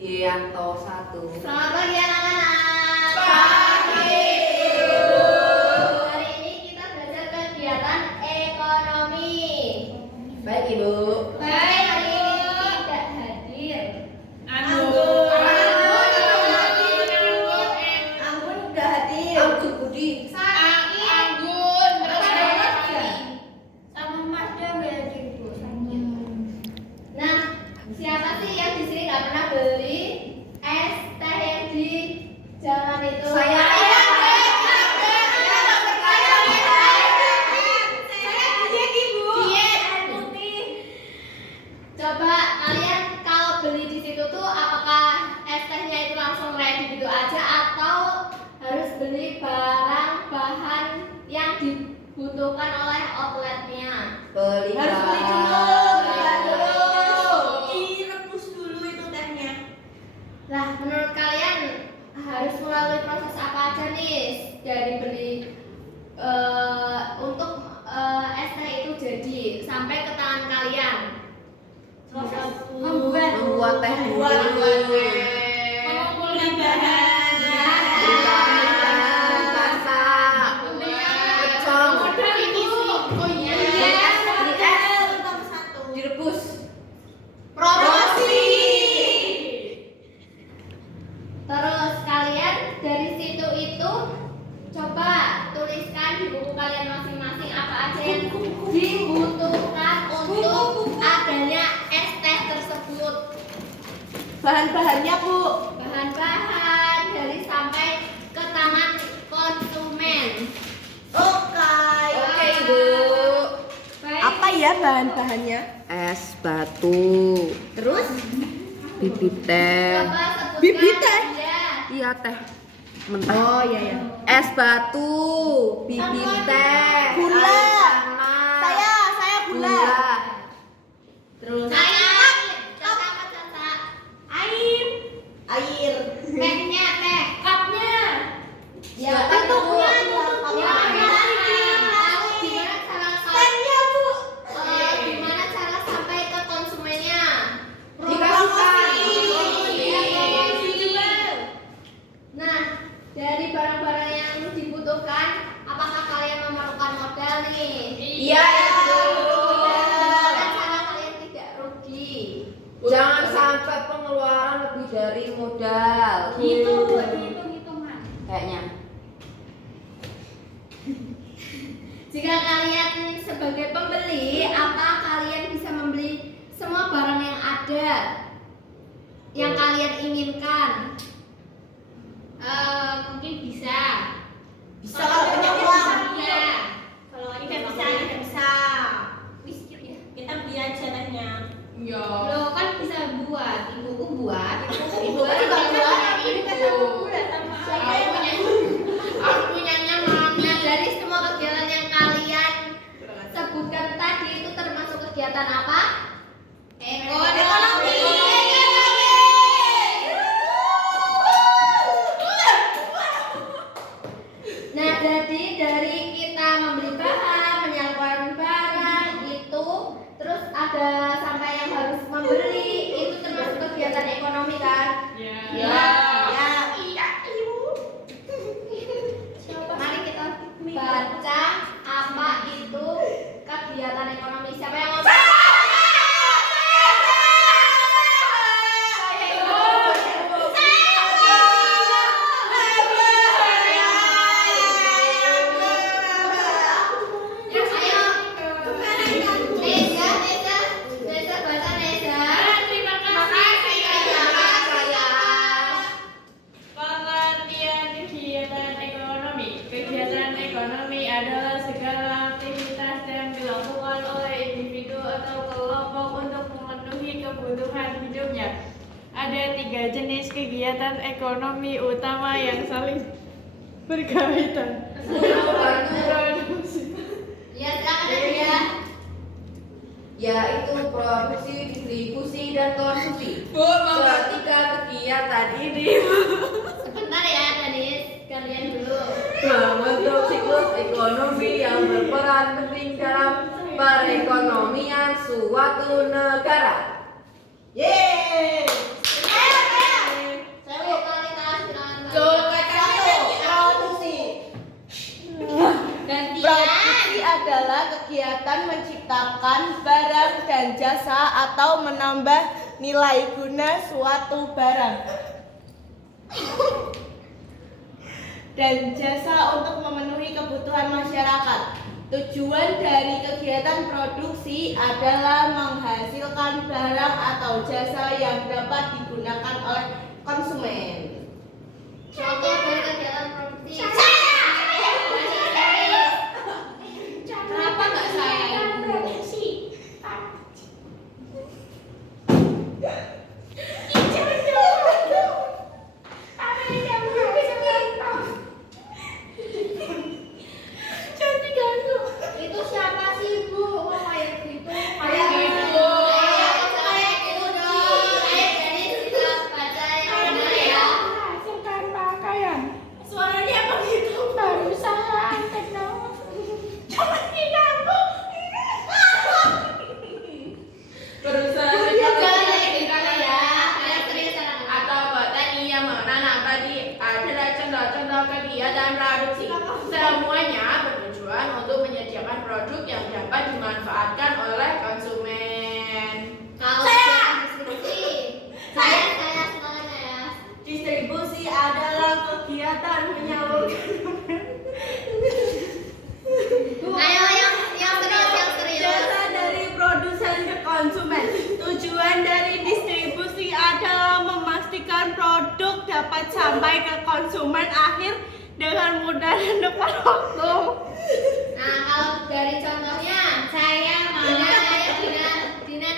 Yanto 1. Selamat pagi anak-anak. Pagi. Hari ini kita belajar kegiatan ekonomi. Baik Ibu. Baik, hari ini tidak hadir. Anggun udah hadir. Anggun Budi. Anggun terus Sama Mas Dam ya Ibu. Nah, siapa sih yang di sini nggak pernah beli es teh yang di zaman itu? Saya. Coba kalian kalau beli di situ tuh apakah es tehnya itu langsung ready gitu aja atau harus beli barang bahan yang dibutuhkan oleh outletnya? Beli Harus beli dulu, direbus dulu itu tehnya. Nah, menurut kalian harus melalui proses apa aja nih dari beli untuk es teh itu jadi sampai ke tangan kalian? Membuat teh dulu. mengumpulkan bahan Masak. Pecong. Direbus. Promosi. Terus kalian dari situ itu coba tuliskan di buku kalian masing-masing apa aja yang dibutuhkan untuk adanya es teh tersebut. Bahan-bahannya Bu. Bahan-bahan dari sampai ke tangan konsumen. Oke Ibu. Baik. Apa ya bahan-bahannya? Es batu. Terus Bibit teh. Coba sebutkan. Bibit teh? Ya. Iya teh. Mentah. oh iya ya. Es batu, bibit teh, Gula. air panas, Saya gula. Terus Saya Caca apa Caca? Air. Tehnya teh. Cupnya. Ya, Silakan, itu Bu. gula. Gimana cara sampai ke konsumennya? Nah, dari barang-barang yang dibutuhkan, apakah kalian memerlukan modal nih? Iya, Ibu. Gimana cara kalian tidak rugi? Jangan sampai pengeluaran lebih dari modal. Hitung-hitungan. Kayaknya. Jika kalian sebagai pembeli, apa kalian bisa membeli semua barang yang ada yang kalian inginkan? Mungkin bisa. Bisa kalau punya uang. Iya. Kalau tidak bisa. Kita beli aja tehnya. Lo kan bisa buat, ibuku buat. Ibu kan juga buat. Ini kan aku buat sama ayah. Aku punyanya mamanya. Dari semua kegiatan yang kalian sebutkan tadi itu termasuk kegiatan apa? Ekonomi. Nah, jadi dari kita membeli bahan, menyalurkan barang itu, terus ada sampai yang harus membeli, itu termasuk kegiatan ekonomi kan? ya. Mari kita baca apa itu kegiatan ekonomi. Siapa yang mau? Neza baca Neza. Terima Makasih ya. Pengertian kegiatan ekonomi. Kegiatan ekonomi adalah segala aktivitas yang dilakukan oleh individu atau kelompok untuk memenuhi kebutuhan hidupnya. Ada 3 jenis kegiatan ekonomi utama yang saling berkaitan. Produksi. Ya, silakan ya. Yaitu produksi, distribusi, dan konsumsi. Bu, mau Ketiga kegiatan ini Sebentar ya, Danis. Kalian dulu. membentuk siklus ekonomi yang berperan penting dalam perekonomian suatu negara. Yeay. menambahkan barang dan jasa atau menambah nilai guna suatu barang dan jasa untuk memenuhi kebutuhan masyarakat. Tujuan dari kegiatan produksi adalah menghasilkan barang atau jasa yang dapat digunakan oleh konsumen. Contoh dari kegiatan produksi. Kenapa nggak saya? Itu siapa sih Bu? Kok kayak gitu? Kayak gitu. Kayak gitu dong. Jadi kita baca yang benar ya. Hasilkan pakaian. Suaranya apa gitu? Perusahaan teknologi. Jangan diganggu. Perusahaan Jangan kayak gitu ya. Kayak serius sekarang. atau petani yang menanam padi adalah contoh-contoh kegiatan produksi. Semuanya bertujuan untuk menyediakan produk yang dapat dimanfaatkan oleh konsumen. Kalau distribusi, saya silakan ya. Distribusi adalah kegiatan menyalurkan Ayo yang serius. jasa dari produsen ke konsumen. Tujuan dari distribusi adalah memastikan produk dapat sampai ke konsumen akhir dengan mudah dan tepat waktu. Nah, kalau dari contohnya, saya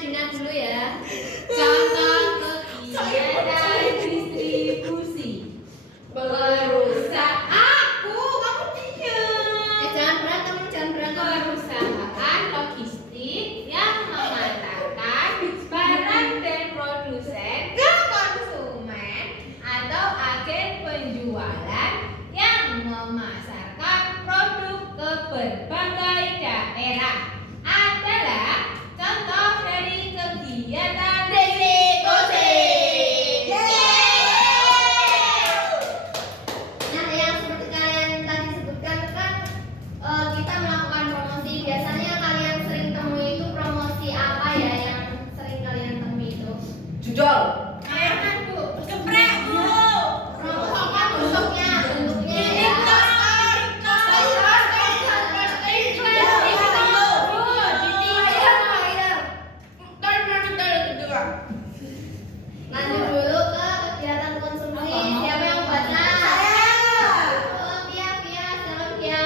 Dina dulu ya. Contoh kegiatan distribusi. Perusahaan Kamu diam. Jangan berantem. Perusahaan logistik yang mengantarkan barang dan produsen ke konsumen atau agen penjualan yang memasarkan produk ke berbagai daerah adalah contoh dari kegiatan distribusi. Nah, yang seperti kalian tadi sebutkan kan kita melakukan promosi. Biasanya kalian sering temui itu promosi apa ya yang sering kalian temui itu? judol. Jangan Bu, Geprek, Bu. Bentuknya ya. Lanjut dulu ke kegiatan konsumsi. Siapa yang baca? Oh, Pia, silakan Pia.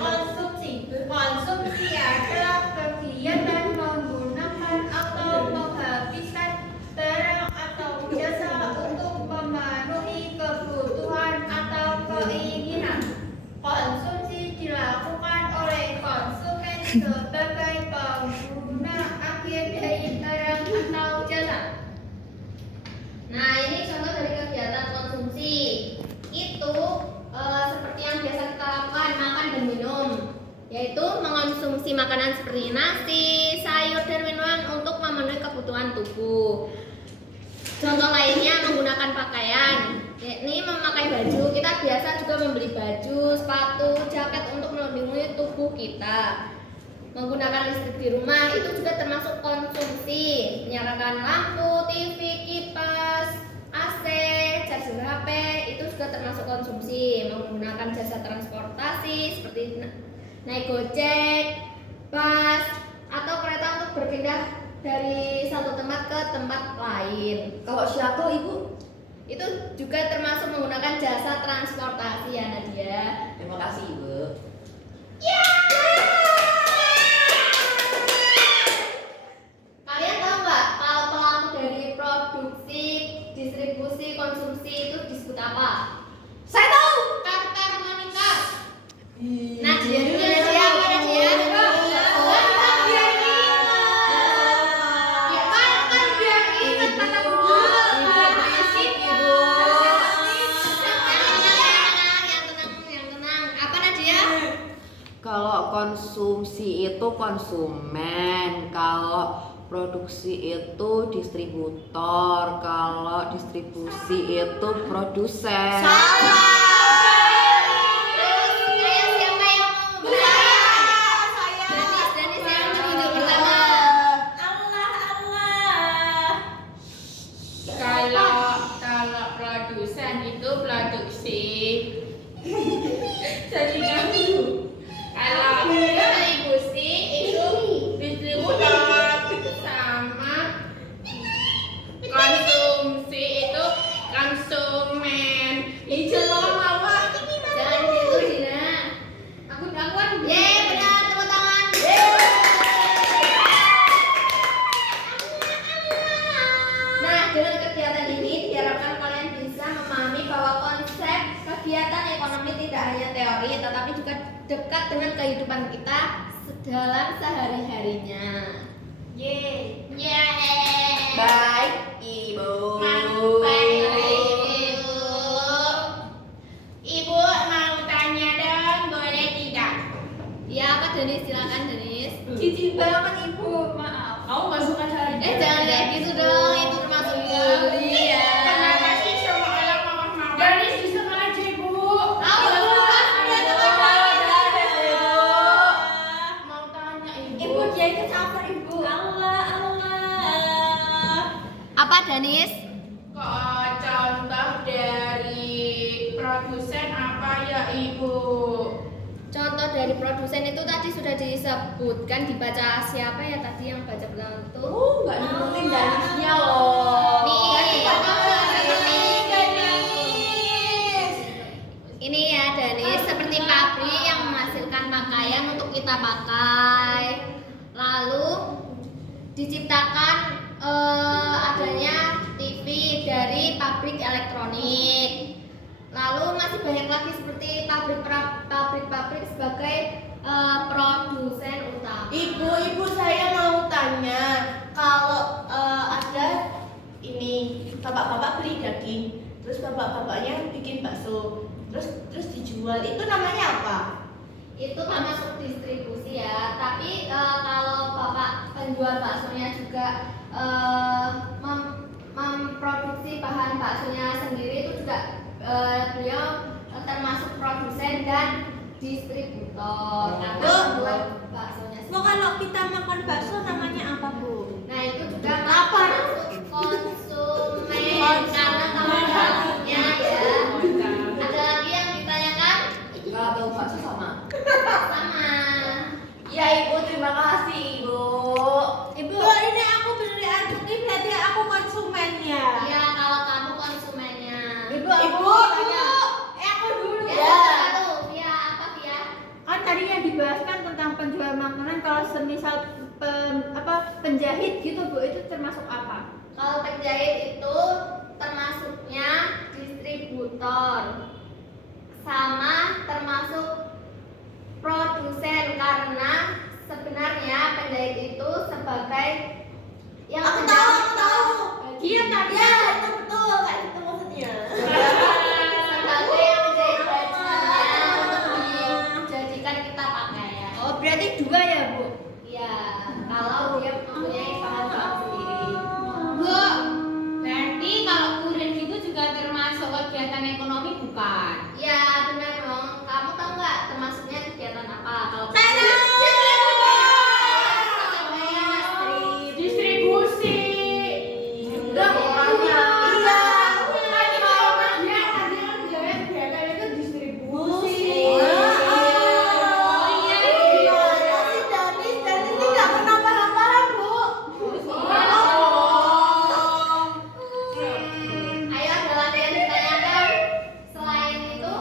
Konsumsi. Konsumsi adalah kegiatan menggunakan atau menghabiskan barang atau jasa untuk memenuhi kebutuhan atau keinginan. Konsumsi dilakukan oleh konsumen sebagai pengguna akhir dari barang atau jasa. Nah, ini contoh dari kegiatan konsumsi. Itu seperti yang biasa kita lakukan, makan dan minum, yaitu mengonsumsi makanan seperti nasi, sayur, dan minuman untuk memenuhi kebutuhan tubuh. Contoh lainnya menggunakan pakaian, yakni memakai baju. Kita biasa juga membeli baju, sepatu, jaket untuk melindungi tubuh kita. Menggunakan listrik di rumah itu juga termasuk konsumsi. Menyalakan lampu, TV, kipas, AC, charger HP itu juga termasuk konsumsi. Menggunakan jasa transportasi seperti naik gojek, bus, atau kereta untuk berpindah dari satu tempat ke tempat lain. Kalau shuttle Ibu? Itu juga termasuk menggunakan jasa transportasi ya Nadia. Terima kasih Ibu. Kalian tahu nggak kalau pelaku dari produksi, distribusi, konsumsi itu disebut apa? Saya tahu. Kartar monitor. Nadia dulu Nadia. Kan biar ingat kata guru. Yang tenang. Apa Nadia? Kalau konsumsi itu konsumen, kalau produksi itu distributor, kalau distribusi itu produsen. Terus, ayo siapa yang mau? Denis yang menunjuk. produsen itu produksi. Jadi kamu. Kalau distribusi itu distributor, sama konsumsi itu konsumen. Jelas apa? Jangan gitu Dina. Aku kan. Yeay, benar, tepuk tangan. Nah, dengan kegiatan ini diharapkan kalian bisa memahami bahwa konsep kegiatan ekonomi tidak hanya teori, tetapi juga dekat dengan kehidupan kita dalam sehari-harinya. Yeay. Yeay. Baik, Ibu. Ibu mau tanya dong, boleh tidak? Ya, Kak Denis, silakan Denis. Cici banget Ibu, maaf. Aku nggak suka cara Jangan kayak gitu dong, itu termasuk bully ya. Kenapa sih semua orang mau Dari disengaja ibu. Tahu mau tanya ibu? Ibu dia itu caper ibu. Allah. apa Danis? Kok contoh dari produsen apa ya ibu? Contoh dari produsen itu tadi sudah disebutkan, dibaca siapa ya tadi yang baca pertama itu? Nggak disebutin Danisnya loh. Ini ya Danis, seperti pabrik yang menghasilkan pakaian untuk kita pakai. Lalu diciptakan adanya TV dari pabrik elektronik. Lalu masih banyak lagi seperti pabrik-pabrik sebagai produsen utama. Ibu saya mau tanya, kalau ada ini bapak-bapak beli daging, terus bapak-bapaknya bikin bakso, terus dijual, itu namanya apa? Itu termasuk distribusi ya. Tapi kalau bapak penjual baksonya juga memproduksi bahan baksonya sendiri, itu juga beliau termasuk produsen dan distributor karena membuat baksonya Mau sendiri. kalau kita makan bakso namanya apa bu? Nah itu juga masuk konsumen karena kalau baksonya ya. Ada lagi yang ditanyakan? Kalau tahu bakso sama. Sama. Ya Ibu, terima kasih Ibu. Ibu, ini aku beli arti berarti aku konsumennya. Ya kalau kamu konsumennya. Ibu, aku dulu. Ya, satu. Ya apa Via? Kan tadi yang dibahas kan tentang penjual makanan, kalau semisal penjahit gitu Bu, itu termasuk apa? Kalau penjahit itu termasuknya distributor sama termasuk produsen, karena sebenarnya penjahit itu sebagai yang Aku tahu. Dia tadi itu betul, kayak itu maksudnya. sebagai yang menjahit bajunya untuk dijadikan kita pakaian. Oh, berarti dua ya Bu? Ya, kalau dia mempunyai bahan baku sendiri. Bu, berarti kalau kurir itu juga termasuk kegiatan ekonomi bukan? Ya benar dong. Kamu tahu nggak termasuknya kegiatan apa? Kalau Distribusi. Udah orangnya. Tadi kalau orangnya tadi yang jahit biarkan itu distribusi. Oh iya. Si Danis ini nggak pernah paham bu. ayo ada lagi yang ditanyakan. Selain itu,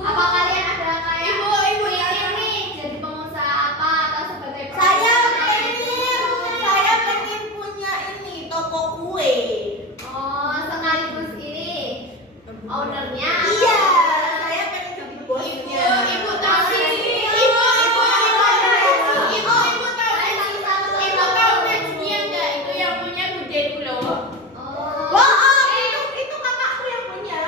apa kalian ada kayak Ibu, ingin nih jadi pengusaha apa atau sebagai Saya produsen? pengen punya ini toko kue. Oh, sekaligus ini ownernya. Iya, saya pengen jadi bosnya. Ibu tahu sih. Ibu tahu Najnia enggak? Itu yang punya budeku loh. Oh. Wah, itu kakakku yang punya.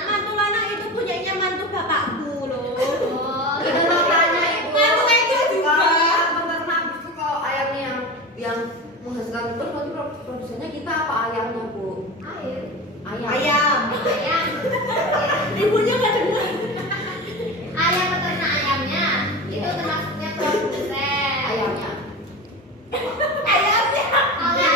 Mantu lanang itu punyanya mantu bapakku loh. Oh, Itu makanya Ibu. Mantu itu juga. Kalau peternak itu kalau ayamnya yang menghasilkan itu berarti produsennya kita apa ayamnya Bu? air. Ayam. Ayam. Ayam. Ibunya nggak dengar. Ayam peternak ayamnya itu termasuknya produsen. Ayamnya. Ayamnya. Kalau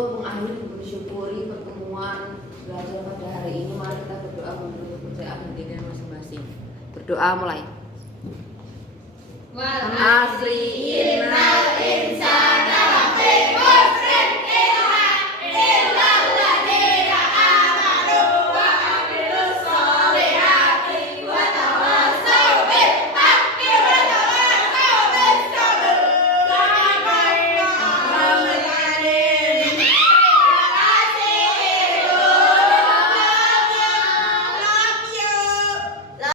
untuk mengakhiri bersyukuri pertemuan belajar pada hari ini, mari kita berdoa menurut kepercayaan hati masing-masing. Berdoa mulai. Wal Asri